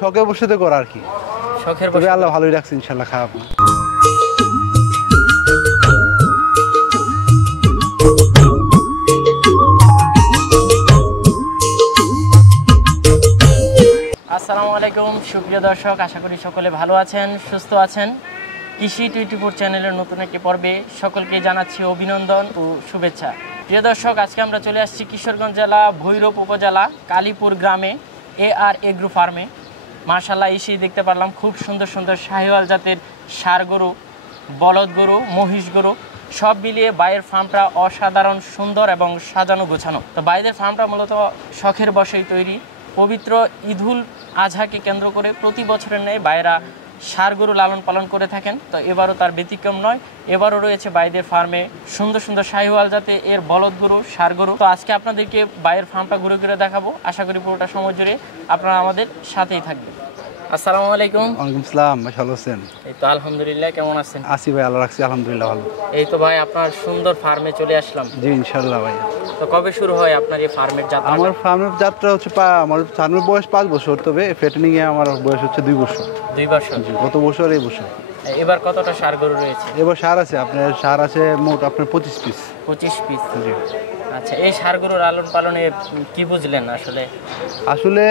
শখে বসে তো করা আর কি, শখের তবে বশে। আল্লাহ ভালোই রাখছে ইনশাল্লাহ, খারাপ না। আসসালামু আলাইকুম সুপ্রিয় দর্শক, আশা করি সকলে ভালো আছেন, সুস্থ আছেন। কৃষি 24 চ্যানেলের নতুন একটি পর্বে সকলকে জানাচ্ছি অভিনন্দন ও শুভেচ্ছা। প্রিয় দর্শক, আজকে আমরা চলে আসছি কিশোরগঞ্জ জেলা ভৈরব উপজেলা কালীপুর গ্রামে AR এগ্রো ফার্মে। মাশাআল্লাহ, এসেই দেখতে পারলাম খুব সুন্দর সুন্দর শাহিওয়াল জাতের ষাঁড় গরু, বলদ গরু, মহিষ গরু সব মিলিয়ে বাইরের ফার্মটা অসাধারণ সুন্দর এবং সাজানো গোছানো। তো বাইরের ফার্মটা মূলত শখের বশেই তৈরি। পবিত্র ঈদুল আজহাকে কেন্দ্র করে প্রতি বছরের ন্যায় বাইরা ষাঁড় গরু লালন পালন করে থাকেন। তো এবারও তার ব্যতিক্রম নয়, এবারও রয়েছে বাইদের ফার্মে সুন্দর সুন্দর শাহিওয়াল জাতে এর বলদ গরু, ষাঁড় গরু। তো আজকে আপনাদেরকে বাইরের ফার্মটা ঘুরে ঘুরে দেখাবো। আশা করি পুরোটা সময় জুড়ে আপনারা আমাদের সাথেই থাকবেন। আসসালামু আলাইকুম। ওয়ালাইকুম আসসালাম ভাই, ভালো আছেন? এই তো আলহামদুলিল্লাহ, কেমন আছেন? আসি ভাই, আল্লাহ রাখছি, আলহামদুলিল্লাহ ভালো। এই তো ভাই, আপনার সুন্দর ফার্মে চলে আসলাম। জি ইনশাল্লাহ ভাই। তো কবে শুরু হয় আপনার এই ফার্মের যাত্রা? আমার ফার্মের যাত্রা হচ্ছে আমার ফার্মের বয়স 5 বছর, তবে ফেটেনিং এ আমার বয়স হচ্ছে 2 বছর। 2 বছর। গত বছর এই বছর। এবার কতটা ষাঁড় গরু রয়েছে? এবার সার আছে আপনার, সার আছে মোট আপনার 25 পিস। 25 পিস। জি। আচ্ছা, এই ষাঁড় গরুর লালন পালনে কি বুঝলেন আসলে? আসলে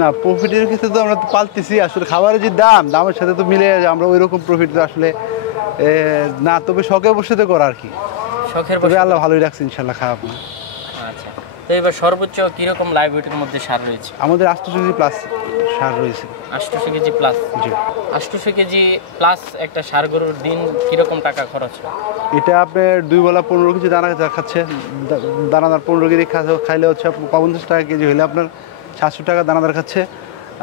না, প্রফিটের ক্ষেত্রে তো আমরা তো পালতেছি, আসলে খাবারের যে দামের সাথে তো মিলে আমরা ওই রকম প্রফিট তো আসলে না, তবে শখে বসে তো করা আর কি, শখের তবে বশে। আল্লাহ ভালোই রাখছে ইনশাল্লাহ, খারাপ না। আচ্ছা, তো এবার সর্বোচ্চ কিরকম লাইভ ওয়েটের মধ্যে ষাঁড় রয়েছে? আমাদের 800 কেজি প্লাস সার রয়েছে। 800 কেজি প্লাস। জি। 800 কেজি প্লাস একটা ষাঁড় গরুর দিন কিরকম টাকা খরচ হয়? এটা আপনার 2 বেলা 15 কেজি দানা খাচ্ছে, দানাদার 15 কেজি খাইলে হচ্ছে 50 টাকা কেজি হলে আপনার 700 টাকা দানাদার খাচ্ছে।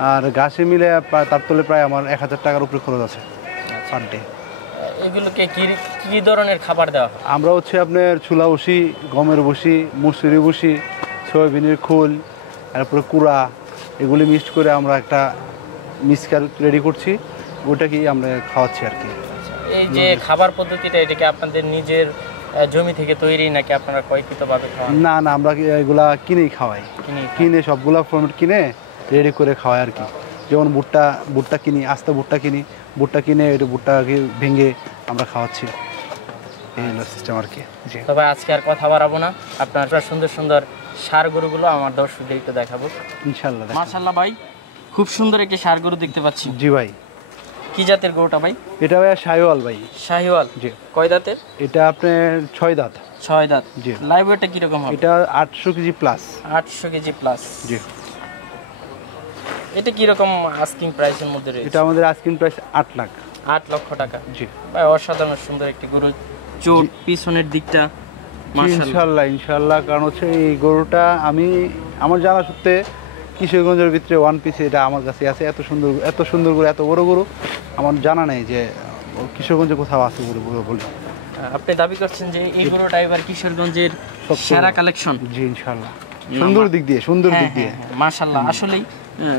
আর ঘাসে মিলে তার তলে প্রায় আমার 1000 টাকার উপরে খরচ আছে পার ডে। এগুলোকে কি কি ধরনের খাবার দেওয়া হয়? আমরা হচ্ছে আপনার ছোলা বসি, গমের বসি, মুসুরি বসি, সয়াবিনের খোল, তারপরে কুড়া, এগুলি মিক্সড করে আমরা একটা মিক্সচার রেডি করছি, ওটাকেই আমরা খাওয়াচ্ছি আর কি। এই যে খাবার পদ্ধতিটা, এটা কি আপনাদের নিজের জমি থেকে তৈরি নাকি আপনারা ক্রয়কৃতভাবে খাওয়ান? না না, আমরা এগুলা কিনেই খাওয়াই, কিনে সবগুলা ফর্মেট কিনে রেডি করে খাওয়াই আর কি। যেমন ভুট্টা কিনি, আস্তে ভুট্টা কিনে এটা ভুট্টাকে ভেঙে আমরা খাওয়াচ্ছি, এই হলো সিস্টেম আর কি। জি। তবে আজকে আর কথা বাড়াবো না, আপনার সুন্দর সুন্দর ষাঁড় গরুগুলো আমার দর্শকদের একটু দেখাবো ইনশাল্লাহ। মাশাআল্লাহ ভাই, খুব সুন্দর একটি ষাঁড় গরু দেখতে পাচ্ছি। জি ভাই। কি জাতের গরুটা ভাই? এটা ভাই শাহিওয়াল ভাই। শাহিওয়াল। জি। কয় দাঁতের? এটা আপনার 6 দাঁত। 6 দাঁত। জি। লাইভ ওয়েটটা কিরকম হবে? এটা 800 কেজি প্লাস। 800 KG plus. জি। এটা কিরকম আস্কিং প্রাইসের মধ্যে রয়েছে? এটা আমাদের আস্কিং প্রাইস 8 লাখ। 8 লক্ষ টাকা। জি ভাই, অসাধারণ সুন্দর একটি গরু। চোট পিছনের দিকটা মাশাআল্লাহ। ইনশাল্লাহ, কারণ হচ্ছে এই গরুটা আমার জানা সত্ত্বে কিশোরগঞ্জের ভিতরে ওয়ান পিস এটা আমার কাছে আছে। এত সুন্দর গরু, এত বড় গরু আমার জানা নেই যে কিশোরগঞ্জে কোথাও আছে গরু বলে। আপনি দাবি করছেন যে এই গরুটা এবার কিশোরগঞ্জের সেরা কালেকশন? জি ইনশাল্লাহ, সুন্দর দিক দিয়ে মাশাআল্লাহ। আসলেই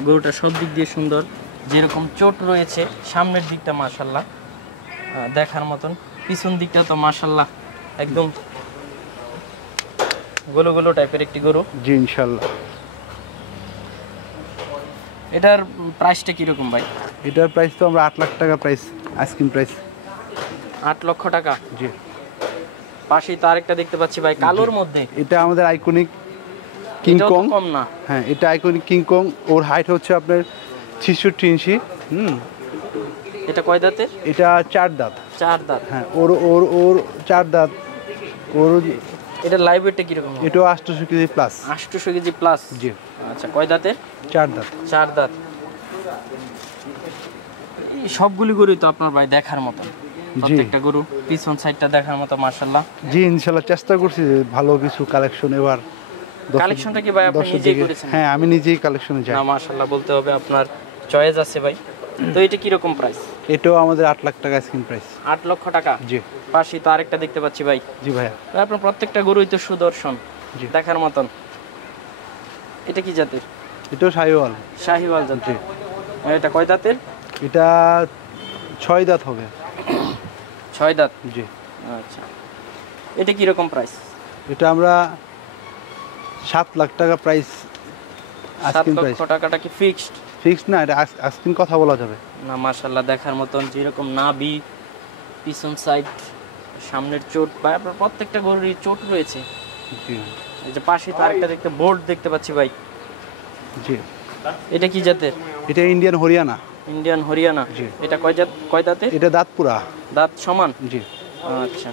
গরুটা সব দিক দিয়ে সুন্দর, যেরকম চোট রয়েছে সামনের দিকটা মাশাআল্লাহ দেখার মতন, পিছন দিকটা তো মাশাআল্লাহ একদম গোলো টাইপের একটি গরু। জি ইনশাল্লাহ। এটার প্রাইসটা কিরকম ভাই? এটার প্রাইস তো আমরা 8 লাখ টাকা প্রাইস, আইসক্রিম প্রাইস। 8 লক্ষ টাকা। জি। পাশেই তো আরেকটা দেখতে পাচ্ছি ভাই, কালোর মধ্যে। এটা আমাদের আইকনিক কিংকং। কম না? হ্যাঁ, এটা আইকনিক কিংকং। ওর হাইট হচ্ছে আপনার 66 ইঞ্চি। এটা কয় দাঁতে? এটা 4 দাঁত। 4 দাঁত। হ্যাঁ, ওর 4 দাঁত। ওর এটা লাইভ ওয়েটটা কিরকম? এটাও 800 কেজি প্লাস। 800 KG plus. জি। আচ্ছা, কয় দাঁতের? 4 দাঁত। 4 দাঁত। এই সবগুলি গরুই তো আপনার ভাই দেখার মতো, প্রত্যেকটা গরু পিছন সাইডটা দেখার মতো মাশাআল্লাহ। জি ইনশাআল্লাহ, চেষ্টা করছি যে ভালো কিছু কালেকশন এবার। কালেকশনটা কি ভাই আপনি নিজেই করেছেন? হ্যাঁ, আমি নিজেই কালেকশনে যাই। না, মাশাআল্লাহ বলতে হবে, আপনার চয়েস আছে ভাই। তো এটা কি রকম প্রাইস? এটাও আমাদের 8 লাখ টাকা স্ক্রিন প্রাইস। 8 লক্ষ টাকা। জি। পাশে তো আরেকটা দেখতে পাচ্ছি ভাই। জি ভাইয়া। আপনার প্রত্যেকটা গরুই তো সুদর্শন, জি, দেখার মতন। এটা কি জাতের? এটাও শাহিওয়াল। শাহিওয়াল জাতের। এটা কয় দাঁতের? এটা 6 দাঁত হবে। 6 দাঁত। জি। আচ্ছা, এটা কি রকম প্রাইস? এটা আমরা 7 লাখ টাকা প্রাইস, 7 লক্ষ টাকাটা কি ফিক্সড? ফিক্স না, এটা আজকে কথা বলা যাবে না মাশাআল্লাহ দেখার মতন, যেরকম নাভি, পিছন সাইড, সামনের চোট বা আপনার প্রত্যেকটা গরুরই চোট রয়েছে। জি এই যে পাশে তো আরেকটা দেখতে বোর্ড দেখতে পাচ্ছি ভাই, জি। এটা কি জাতের? এটা ইন্ডিয়ান হরিয়ানা। ইন্ডিয়ান হরিয়ানা। জি। এটা কয় দাঁতের? এটা দাঁতপুরা। দাঁত সমান? জি। আচ্ছা,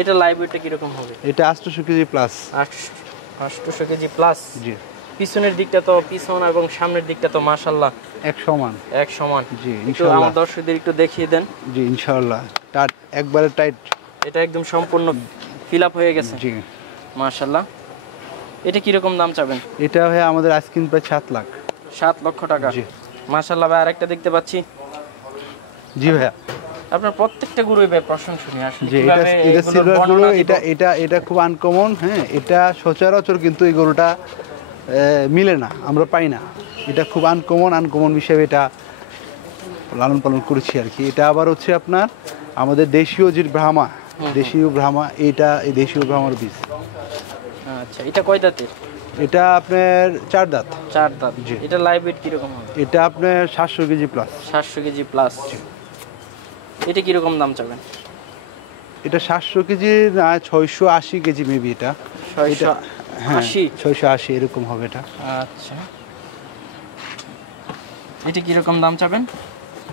এটা লাইভ ওয়েটটা কিরকম হবে? এটা 800 কেজি প্লাস। 800 KG plus. জি। পিছনের দিকটা তো, পিছন এবং সামনের দিকটা তো মাশাআল্লাহ এক সমান। এক সমান। জি একটু ইনশাআল্লাহ। আমার দর্শকদের একটু দেখিয়ে দেন। জি ইনশাআল্লাহ, টাইট, একবারে টাইট। এটা একদম সম্পূর্ণ ফিল আপ হয়ে গেছে। জি মাশাআল্লাহ। এটা কিরকম দাম চাবেন? এটা ভাই আমাদের আইসক্রিম প্রায় 7 লাখ। 7 লক্ষ টাকা। জি। মাশাআল্লাহ ভাই, আরেকটা দেখতে পাচ্ছি। জি ভাইয়া। আপনার প্রত্যেকটা গরুই ভাই প্রশংসনীয় আসলে। যে এটা এটা সিলভার গরু, এটা খুব আনকমন। হ্যাঁ, এটা সচরাচর কিন্তু এই গরুটা মিলে না, আমরা পাই না। এটা খুব আনকমন হিসেবে এটা লালন পালন করেছি আর কি। এটা আবার হচ্ছে আপনার আমাদের দেশীয় যে ব্রাহ্মা, এটা এই দেশীয় ব্রাহ্মার বীজ। আচ্ছা, এটা কয় দাঁতের? এটা আপনার 4 দাঁত। 4 দাঁত। জি। এটা লাইভ ওয়েট কিরকম হবে? এটা আপনার 700 কেজি প্লাস। 700 KG plus. এটা কিরকম দাম চাবেন? এটা 700 কেজি না, 680 কেজি মেবি এটা। 680। 680 এরকম হবে এটা। আচ্ছা, এটা কিরকম দাম চাবেন?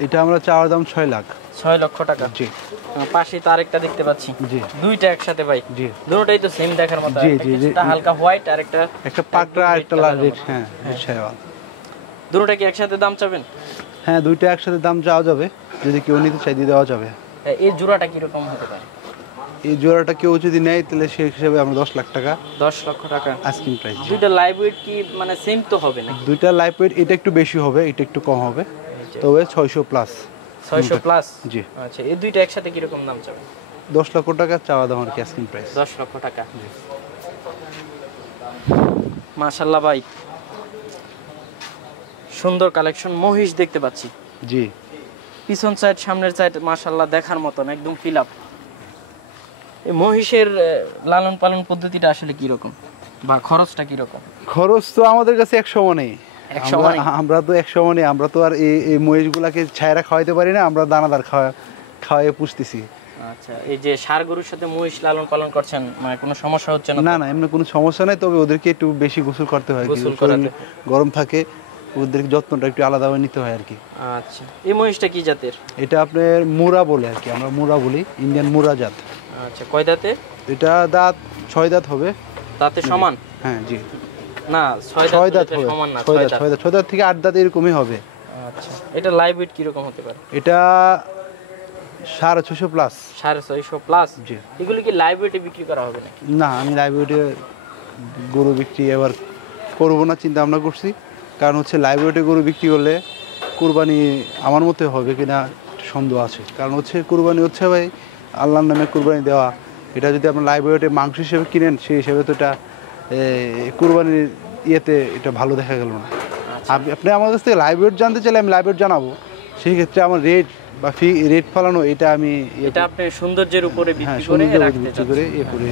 এটা আমরা চাওয়ার দাম 6 লাখ। 6 লক্ষ টাকা। জি। পাশে তো আরেকটা দেখতে পাচ্ছি। জি। দুইটা একসাথে ভাই। জি। দুটোটাই তো সেম দেখার মতো। জি, একটা জি, জি। কিছুটা হালকা হোয়াইট আর একটা পাকড়া আর একটা লাল রেড। হ্যাঁ, শাইওয়াল। দুটোটা কি একসাথে দাম চাবেন? হ্যাঁ, দুইটা একসাথে দাম চাওয়া যাবে, যদি কেউ নিতে চাই দিয়ে দেওয়া যাবে। এই জোড়াটা কিরকম হতে পারে? এই জোড়াটা কেউ যদি নেয় তাহলে সেই হিসাবে আমরা 10 লাখ টাকা 10 লক্ষ টাকা আস্কিং প্রাইস। দুইটা লাইভ ওয়েট কি মানে সেম তো হবে নাকি? দুইটা লাইভ ওয়েট, এটা একটু বেশি হবে, এটা একটু কম হবে, তবে 600 প্লাস। 600 প্লাস। জি। আচ্ছা, এই দুইটা একসাথে কিরকম দাম চাবেন? 10 লক্ষ টাকা চাওয়া দাম আর কি আস্কিং প্রাইস। 10 লক্ষ টাকা। মাশাআল্লাহ ভাই, সুন্দর কালেকশন। মহিষ দেখতে পাচ্ছি। জি। পিছন সাইড সামনের সাইড মাশাআল্লাহ দেখার মতন একদম ফিল আপ। এই মহিষের লালন পালন পদ্ধতিটা আসলে কি রকম বা খরচটা কি রকম? খরচ তো আমাদের কাছে 100 মনেই। 100 মনেই? আমরা তো 100 মনেই। আমরা তো আর এই মহিষগুলাকে ছায়রা খাওয়াইতে পারি না, আমরা দানাদার খাওয়াইয়ে পুষতেছি। আচ্ছা, এই যে ষাঁড় গরুর সাথে মহিষ লালন পালন করছেন, মানে কোনো সমস্যা হচ্ছে না? না না, এমনি কোনো সমস্যা নাই, তবে ওদেরকে একটু বেশি গোসল করতে হয়, গোসল করাতে। গরম থাকে, ওদের যত্নটা একটু আলাদাভাবে নিতে হয় আর কি। আচ্ছা, এই মহিষটা কি জাতের? এটা আপনার মুরা বলে আর কি, আমরা মুরা বলি, ইন্ডিয়ান মুরা জাত। আচ্ছা, কয় দাঁতে? এটা দাঁত 6 দাঁত হবে। দাঁতে সমান? হ্যাঁ জি। না, 6 দাঁত হবে। সমান না, 6 দাঁত থেকে 8 দাঁত এরকমই হবে। আচ্ছা, এটা লাইভ ওয়েট কি রকম হতে পারে? এটা 650 প্লাস। 650 প্লাস। জি। এগুলো কি লাইভ ওয়েটে বিক্রি করা হবে নাকি? না, আমি লাইব্রেরিতে গরু বিক্রি এবার করবো না, চিন্তা ভাবনা করছি। কারণ হচ্ছে লাইব্রেরিতে গরু বিক্রি করলে কুরবানি আমার মতে হবে কিনা সন্দেহ আছে। কারণ হচ্ছে কুরবানি হচ্ছে ভাই আল্লাহর নামে কুরবানি দেওয়া। এটা যদি আপনার লাইব্রেরিতে মাংস হিসেবে কিনেন, সেই হিসেবে তো এটা কুরবানির ইয়েতে এটা ভালো দেখা গেল না। আপনি আমার কাছ থেকে লাইব্রেরি জানতে চাইলে আমি লাইব্রেরি জানাবো, সেই ক্ষেত্রে আমার রেট বা রেট ফলানো এটা আমি এটা আপনি সৌন্দর্যের উপরে হ্যাঁ ভিত্তি করে সুন্দর রাখতে বিক্রি চাচ্ছেন। করে এ করে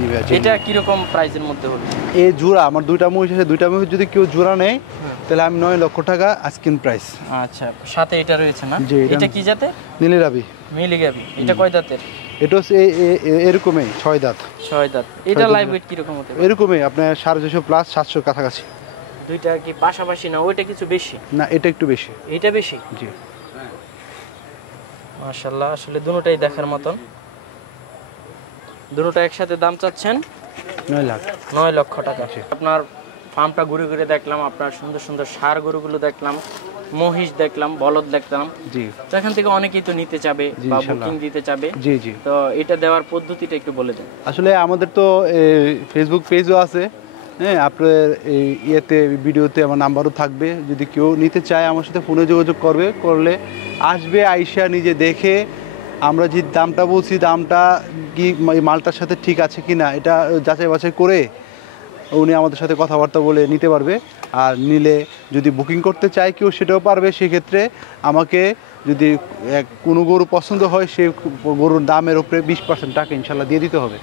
নিবে আছে। এটা কি রকম প্রাইসের মধ্যে হবে? এই জোড়া আমার দুইটা মহিষ আছে, দুইটা মহিষ যদি কেউ জোড়া নেয় তাহলে আমি 9 লক্ষ টাকা আস্কিং প্রাইস। আচ্ছা, সাথে এটা রয়েছে না? জি, এটা কি জাতের? নীলি রাবি। মিলি গাবি। এটা কয় দাঁতের? এটা হচ্ছে এরকমই 6 দাঁত। 6 দাঁত। এটা লাইভ ওয়েট কি রকম হতে পারে? এরকমই আপনার 650 প্লাস 700 কাছাকাছি। দুইটা কি পাশাপাশি না? ওইটা কিছু বেশি? না, এটা একটু বেশি। এটা বেশি? জি। মাশাআল্লাহ, আসলে দুটোটাই দেখার মতন। দুটোটা একসাথে দাম চাচ্ছেন 9 লাখ। 9 লক্ষ টাকা। আপনার ফার্মটা ঘুরে ঘুরে দেখলাম, আপনার সুন্দর সুন্দর ষাঁড় গরুগুলো দেখলাম, মহিষ দেখলাম, বলদ দেখলাম। জি। তো এখান থেকে অনেকেই তো নিতে চাবে জি, বা ইনশাআল্লাহ। বুকিং দিতে চাবে। জি জি। তো এটা দেওয়ার পদ্ধতিটা একটু বলে দেন। আসলে আমাদের তো ফেসবুক পেজও আছে। হ্যাঁ, আপনার এই ইয়েতে ভিডিওতে আমার নাম্বারও থাকবে। যদি কেউ নিতে চায় আমার সাথে ফোনে যোগাযোগ করলে আসবে, আইসা নিজে দেখে আমরা যে দামটা বলছি দামটা কি এই মালটার সাথে ঠিক আছে কি না এটা যাচাই বাছাই করে উনি আমাদের সাথে কথাবার্তা বলে নিতে পারবে। আর নিলে যদি বুকিং করতে চায় কেউ সেটাও পারবে। সেক্ষেত্রে আমাকে যদি কোনো গরু পছন্দ হয় সে গরুর দামের উপরে 20% টাকা ইনশাল্লাহ দিয়ে দিতে হবে।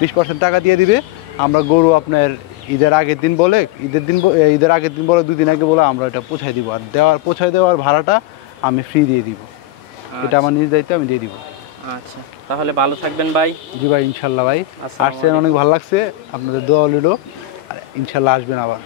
20% টাকা দিয়ে দিবে, আমরা গরু আপনার ঈদের আগের দিন বলে ঈদের আগের দিন বলে 2 দিন আগে বলে আমরা এটা পৌঁছায় দিব, আর পৌঁছায় দেওয়ার ভাড়াটা আমি ফ্রি দিয়ে দিব। এটা আমার নিজ দায়িত্বে আমি দিয়ে দিব। আচ্ছা, তাহলে ভালো থাকবেন ভাই। জি ভাই, ইনশাল্লাহ ভাই। আসসালামু আসছেন, অনেক ভালো লাগছে, আপনাদের দোয়া হলো, আর ইনশাল্লাহ আসবেন আবার।